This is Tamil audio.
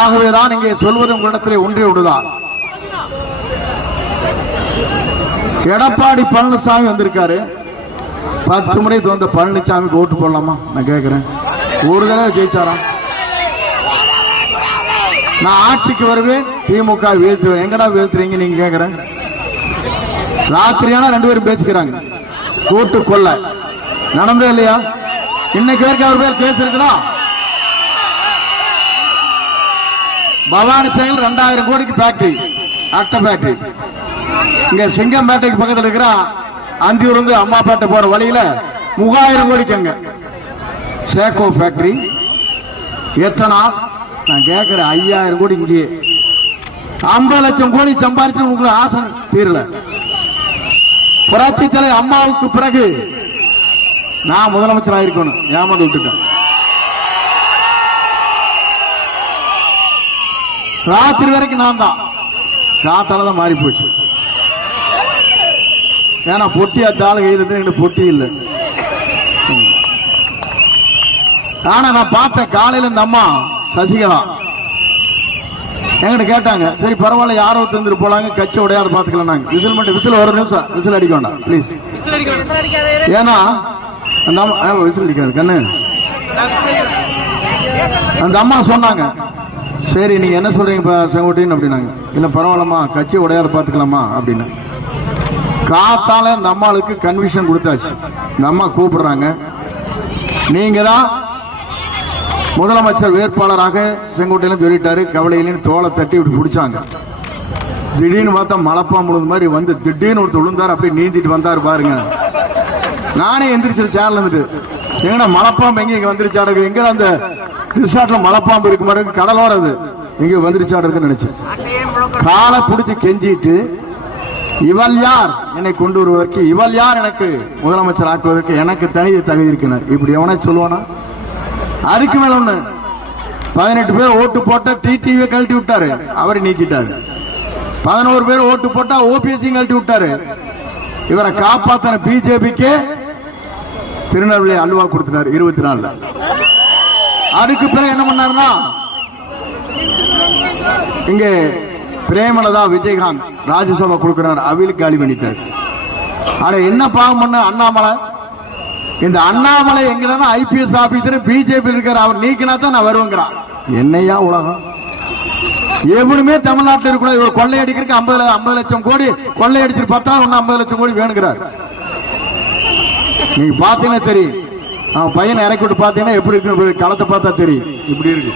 ஆகவேதான் இங்கே சொல்வது உங்களிடத்திலே ஒன்றே ஒன்றுதான். எடப்பாடி பழனிசாமி வந்திருக்காரு. 10 முறை தோந்த பழனிசாமிக்கு ஓட்டு போடலாமா? நான் கேட்கிறேன். ஒரு தடவை ஜெயிச்சாரா? நான் ஆட்சிக்கு வருவேன், திமுக வீழ்த்துவேன். எங்கடா வீழ்த்துறீங்க நீங்க? கேட்கிறேன். ராத்திரியான 2 பேரும் பேசிக்கிறாங்க. கூட்டு கொள்ள நடந்தது இல்லையா? இன்னைக்கு வரைக்கும் அவர் பேர் கேஸ் இருக்குதா? பவானி சாகர் 2000 கோடிக்கு ஃபேக்டரி, அட்டை ஃபேக்டரி. இங்க சிங்கம்பேட்டைக்கு பக்கத்தில் இருக்கிற அந்தியூர் இருந்து அம்மாப்பேட்டை போற வழியில 3000 கோடிக்கு அங்க சேகோ ஃபேக்டரி. எத்தனை நான் கேட்கிறேன்? 5000 கோடி இங்கே. 50 லட்சம் கோடி சம்பாதிச்சு உங்களுக்கு ஆசை தீரல. புரட்சி தலைவர் அம்மாவுக்கு பிறகு நான் முதலமைச்சர் ஆயிருக்கணும், ஏமாந்து விட்டுட்டேன். ராத்திரி வரைக்கும் நான் தான், காத்தாலதான் மாறி போச்சு. ஏன்னா பொட்டி அந்த ஆளு கையில் இருந்து எங்களுக்கு பொட்டி இல்லை. ஆனா நான் பார்த்த காலையில இந்த அம்மா சசிகலா என்கிட்ட கேட்டாங்க, சரி பரவாயில்ல யாரோ தந்துட்டு போலாங்க, கட்சி உடையாரு பாத்துக்கலாம். விசில் மட்டும், விசில் ஒரு நிமிஷம், விசில் அடிக்க வேண்டாம் பிளீஸ். ஏன்னா அந்த அம்மா விசில் அடிக்காது கண்ணு. அந்த அம்மா சொன்னாங்க, சரி நீங்க என்ன சொல்றீங்க செங்கோட்டையன் அப்படின்னாங்க. இல்ல பரவாயில்லம்மா கட்சி உடையாரு பாத்துக்கலாமா அப்படின்னு. காத்தால இந்த அம்மாளுக்கு கன்விஷன் கொடுத்தாச்சு. இந்த அம்மா கூப்பிடுறாங்க, நீங்க தான் முதலமைச்சர் வேட்பாளராக செங்கோட்டையிலும் சொல்லிட்டாரு. கவலையிலும் தோலை தட்டி இப்படி பிடிச்சாங்க. திடீர்னு பார்த்தா மலைப்பாம்பு விழுந்த மாதிரி வந்து திடீர்னு ஒருத்தர் விழுந்தார், அப்படியே நீந்திட்டு வந்தாரு பாருங்க. நானே எந்திரிச்சு சேர்ல இருந்துட்டு, எங்கடா மலைப்பாம்பு எங்க இங்க வந்துருச்சாடு, எங்க அந்த ரிசார்ட்ல மலைப்பாம்பு இருக்கு மாதிரி கடலோர அது எங்க வந்துருச்சாடு இருக்குன்னு நினைச்சேன். காலை பிடிச்சி கெஞ்சிட்டு, இவள் யார் என்னை கொண்டு வருவதற்கு, இவள் யார் எனக்கு முதலமைச்சர் ஆக்குவதற்கு, எனக்கு தனி தகுதி இருக்கிறார். இப்படி எவனே சொல்லுவானா? அதுக்கு மேல ஒண்ணு, 18 பேர் ஓட்டு போட்ட டிடிவியை கழட்டி விட்டாரு, அவரை நீக்கிட்டாரு. 11 பேர் ஓட்டு போட்டா ஓபிஎஸ் கழட்டி விட்டாரு. இவரை காப்பாத்தின பிஜேபிக்கு திருநெல்வேலி அல்வா கொடுத்துட்டாரு 24. அதுக்கு பிறகு என்ன பண்ணாருன்னா, இங்க பிரேமலதா விஜயகாந்த் ராஜ்யசபா கொடுக்கிறார், அவிலுக்கு காலி பண்ணிட்டார். ஆனா என்ன பாவம் பண்ண அண்ணாமலை, இந்த அண்ணாமலை எங்கன்னா ஐபிஎஸ் ஆபீசர் பிஜேபி இருக்காரு, அவர் நீக்கினா தான் நான் வருவேங்கிறான். என்னையா உலகம்? எவனுமே தமிழ்நாட்டில் இருக்கூடாது. இவர் கொள்ளையடிக்கிறதுக்கு 50 லட்சம் கோடி கொள்ளையடிச்சிட்டு பார்த்தா ஒன்னு 50 லட்சம் கோடி வேணுங்கிறார். நீங்க பாத்தீங்கன்னா தெரியும். அவன் பையனை இறக்கி விட்டு பாத்தீங்கன்னா எப்படி இருக்கு, களத்தை பார்த்தா தெரியும் இப்படி இருக்கு.